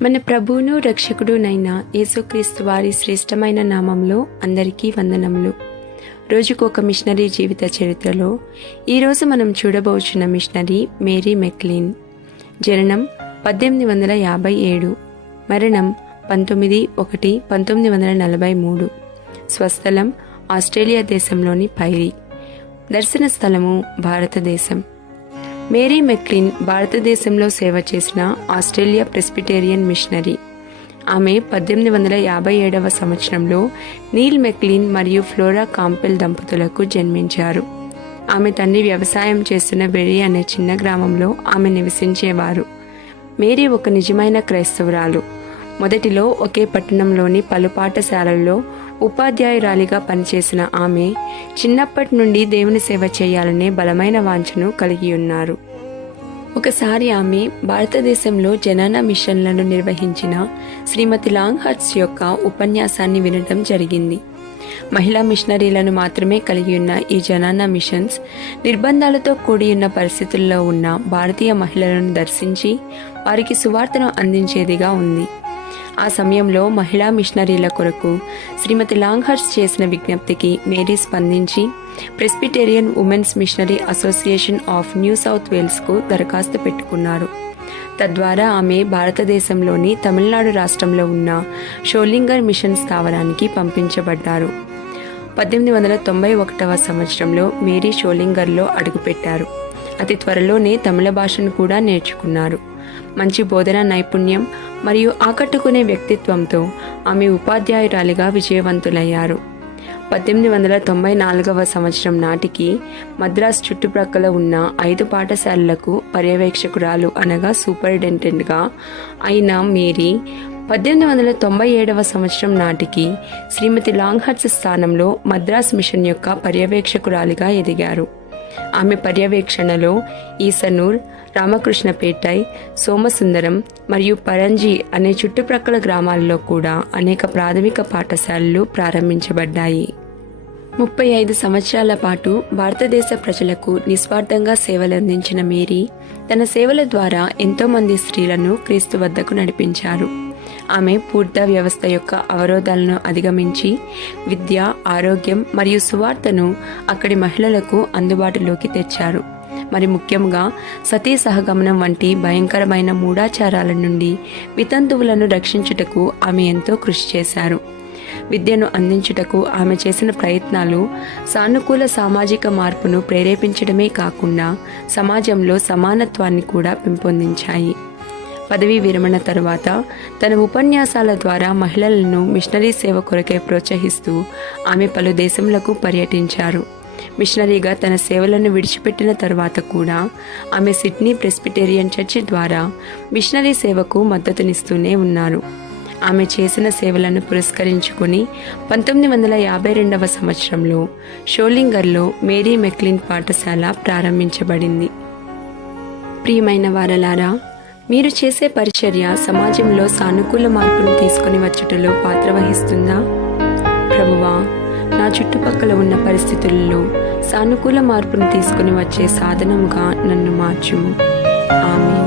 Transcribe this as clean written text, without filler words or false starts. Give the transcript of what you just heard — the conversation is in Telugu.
మన ప్రభువును రక్షకుడునైన యేసుక్రీస్తు వారి శ్రేష్టమైన నామంలో అందరికీ వందనములు. రోజుకు ఒక మిషనరీ జీవిత చరిత్రలో ఈరోజు మనం చూడబోచున్న మిషనరీ మేరీ మెక్లీన్. జననం 1857, మరణం 19/1/1943. స్వస్థలం ఆస్ట్రేలియా దేశంలోని పైరి. దర్శన స్థలము భారతదేశం. మేరీ మెక్లీన్ భారతదేశంలో సేవ చేసిన ఆస్ట్రేలియా ప్రెస్బిటేరియన్ మిషనరీ. ఆమె 1857 సంవత్సరంలో నీల్ మెక్లీన్ మరియు ఫ్లోరా కాంపెల్ దంపతులకు జన్మించారు. ఆమె తండ్రి వ్యవసాయం చేస్తున్న బెరీ అనే చిన్న గ్రామంలో ఆమె నివసించేవారు. మేరీ ఒక నిజమైన క్రైస్తవురాలు. మొదటిలో ఒకే పట్టణంలోని పలు పాఠశాలల్లో ఉపాధ్యాయురాలిగా పనిచేసిన ఆమె చిన్నప్పటి నుండి దేవుని సేవ చేయాలనే బలమైన వాంఛను కలిగి ఉన్నారు. ఒకసారి ఆమె భారతదేశంలో జనానా మిషన్లను నిర్వహించిన శ్రీమతి లాంగ్హర్ట్స్ యొక్క ఉపన్యాసాన్ని వినడం జరిగింది. మహిళా మిషనరీలను మాత్రమే కలిగి ఉన్న ఈ జనానా మిషన్స్ నిర్బంధాలతో కూడి ఉన్న పరిస్థితుల్లో ఉన్న భారతీయ మహిళలను దర్శించి వారికి సువార్తను అందించేదిగా ఉంది. ఆ సమయంలో మహిళా మిషనరీల కొరకు శ్రీమతి లాంగ్హర్ట్స్ చేసిన విజ్ఞప్తికి మేరీ స్పందించి Presbyterian Women's Missionary Association of New South వేల్స్కు దరఖాస్తు పెట్టుకున్నారు. తద్వారా ఆమె భారతదేశంలోని తమిళనాడు రాష్ట్రంలో ఉన్న షోలింగర్ మిషన్ స్థావరానికి పంపించబడ్డారు. 1891 సంవత్సరంలో మేరీ షోలింగర్లో అడుగుపెట్టారు. అతి త్వరలోనే తమిళ భాషను కూడా నేర్చుకున్నారు. మంచి బోధన నైపుణ్యం మరియు ఆకట్టుకునే వ్యక్తిత్వంతో ఆమె ఉపాధ్యాయురాలిగా విజయవంతులయ్యారు. 1894 సంవత్సరం నాటికి మద్రాస్ చుట్టుప్రక్కల ఉన్న 5 పాఠశాలలకు పర్యవేక్షకురాలు అనగా సూపరింటెండెంట్గా అయిన మేరీ 1897 సంవత్సరం నాటికి శ్రీమతి లాంగ్హర్ట్స్ స్థానంలో మద్రాస్ మిషన్ యొక్క పర్యవేక్షకురాలిగా ఎదిగారు. ఆమె పర్యవేక్షణలో ఈసనూర్, రామకృష్ణపేటై, సోమసుందరం మరియు పరంజీ అనే చుట్టుప్రక్కల గ్రామాల్లో కూడా అనేక ప్రాథమిక పాఠశాలలు ప్రారంభించబడ్డాయి. 35 సంవత్సరాల పాటు భారతదేశ ప్రజలకు నిస్వార్థంగా సేవలందించిన మేరీ తన సేవల ద్వారా ఎంతోమంది స్త్రీలను క్రీస్తు వద్దకు నడిపించారు. ఆమె పూర్త వ్యవస్థ యొక్క అవరోధాలను అధిగమించి విద్య, ఆరోగ్యం మరియు సువార్తను అక్కడి మహిళలకు అందుబాటులోకి తెచ్చారు. మరి ముఖ్యంగా సతీ సహగమనం వంటి భయంకరమైన మూఢాచారాల నుండి వితంతువులను రక్షించుటకు ఆమె ఎంతో కృషి చేశారు. విద్యను అందించుటకు ఆమె చేసిన ప్రయత్నాలు సానుకూల సామాజిక మార్పును ప్రేరేపించడమే కాకుండా సమాజంలో సమానత్వాన్ని కూడా పెంపొందించాయి. పదవీ విరమణ తరువాత తన ఉపన్యాసాల ద్వారా మహిళలను మిషనరీ సేవ కొరకే ప్రోత్సహిస్తూ ఆమె పలు దేశములకు పర్యటించారు. మిషనరీగా తన సేవలను విడిచిపెట్టిన తరువాత కూడా ఆమె సిడ్నీ ప్రెస్బిటేరియన్ చర్చి ద్వారా మిషనరీ సేవకు మద్దతునిస్తూనే ఉన్నారు. ఆమె చేసిన సేవలను పురస్కరించుకుని 1952 సంవత్సరంలో షోలింగర్లో మేరీ మెక్లీన్ పాఠశాల ప్రారంభించబడింది. ప్రియమైన వారలారా, మీరు చేసే పరిచర్య సమాజంలో సానుకూల మార్పును తీసుకుని వచ్చుటలో పాత్ర వహిస్తుందా? ప్రభువా, నా చుట్టుపక్కల ఉన్న పరిస్థితులలో సానుకూల మార్పును తీసుకుని వచ్చే సాధనముగా నన్ను మార్చుము. ఆమేన్.